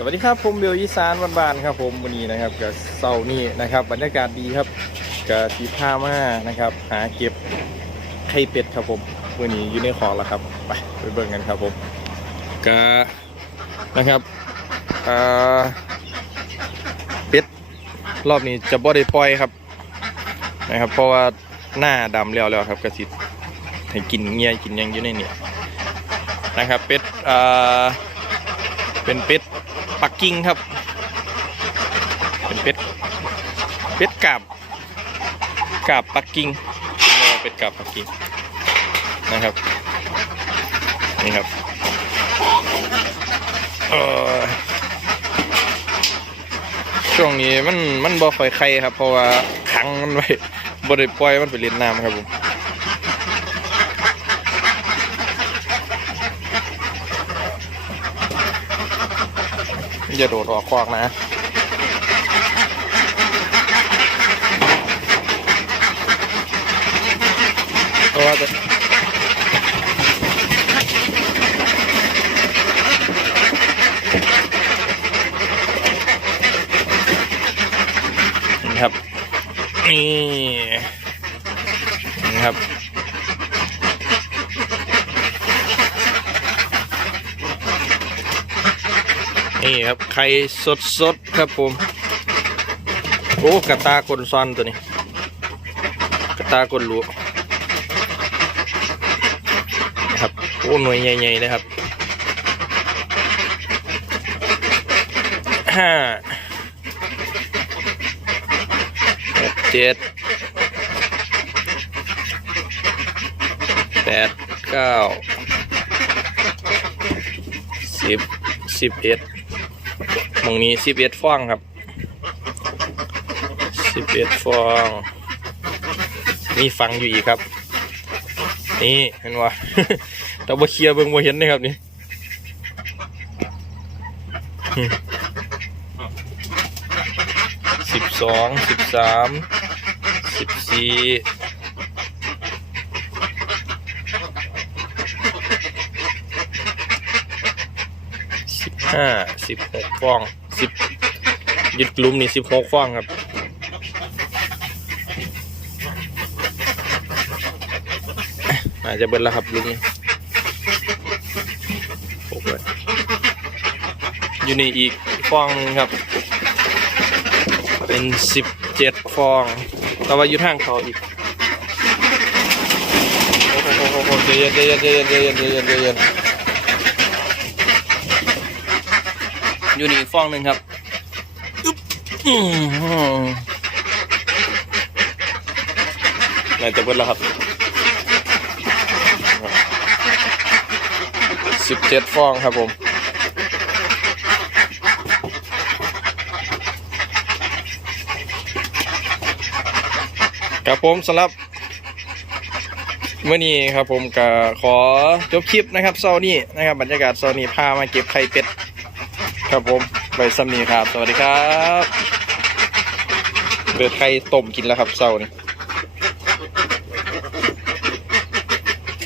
สวัสดีครับผมเบลอีสานบ้านๆครับผมวันนี้นะครับกับเสาร์นี้นะครับ บรรยากาศดีครับกับสีผ้ามานะครับ หาเก็บไข่เป็ดครับผมวันนี้อยู่ในคอแล้วครับไปไปเบิ่งกันครับผมกะนะครับอ่าเป็ดรอบนี้จะบ่ได้ปล่อยครับนะครับ เพราะว่าหน้าดำแล้วแล้วครับกระสิให้กินเงียกินยังอยู่ในนี้นะครับเป็ดอ่าเป็นเป็ด ปักกิ่งครับ เป็นเป็ดเป็ดกาบกาบปักกิ่งเป็ดกาบปักกิ่งนะครับนี่ครับออช่วงนี้มันมันบ่ค่อยไข่ครับ เพราะว่าขังมันไว้บ่ได้ปล่อยมันไปเล่นน้ำครับผม อย่าโดดออกคอกนะเพราะว่าจะนี่ครับนี่นี่ครับ นี่ครับไข่สดสดๆครับผมโอ้กระตากลซอนตัวนี้ กระตากลหลวนะครับโอ้หน่วยใหญ่ๆนะครับห้าเจ็ดแปดเก้าสิบสิบเอ็ด ตรงนี้สิบเอ็ดฟองครับสิบเอ็ดฟอง มีฟังอยู่อีกครับ นี่เห็นว่าแต่บ่เคลียร์เบิ่งบ่เห็นนะครับนี่สิบสองสิบสามสิบสี่ ห้าสิบหกฟองสิบยึดกลุ่มนี่สิบหกฟองครับอาจจะเบิดแล้วครับลุงนี่หกเลยอยู่นี่อีกฟองหนึงครับ เป็นสิบเจ็ดฟอง แต่ว่าอยู่ทางเขาอีกโอ้โหโอ้โหใจเย็นใจเย็นใจเย็นใจเย็นใจเย็นเย็น อยู่นี่อีกฟองหนึ่งครับอึ๊บอื้อหือน่าจะเบิดแล้วครับสิบเจ็ดฟองครับผมครับผมสำหรับเมื่อนี้ครับผมก็ขอจบคลิปนะครับเซาร์นี้นะครับบรรยากาศเซาร์นี้พามาเก็บไข่เป็ด ครับผมไปสำนีครับ สวัสดีครับ เปิดไข่ต้มกินแล้วครับเศร้านี่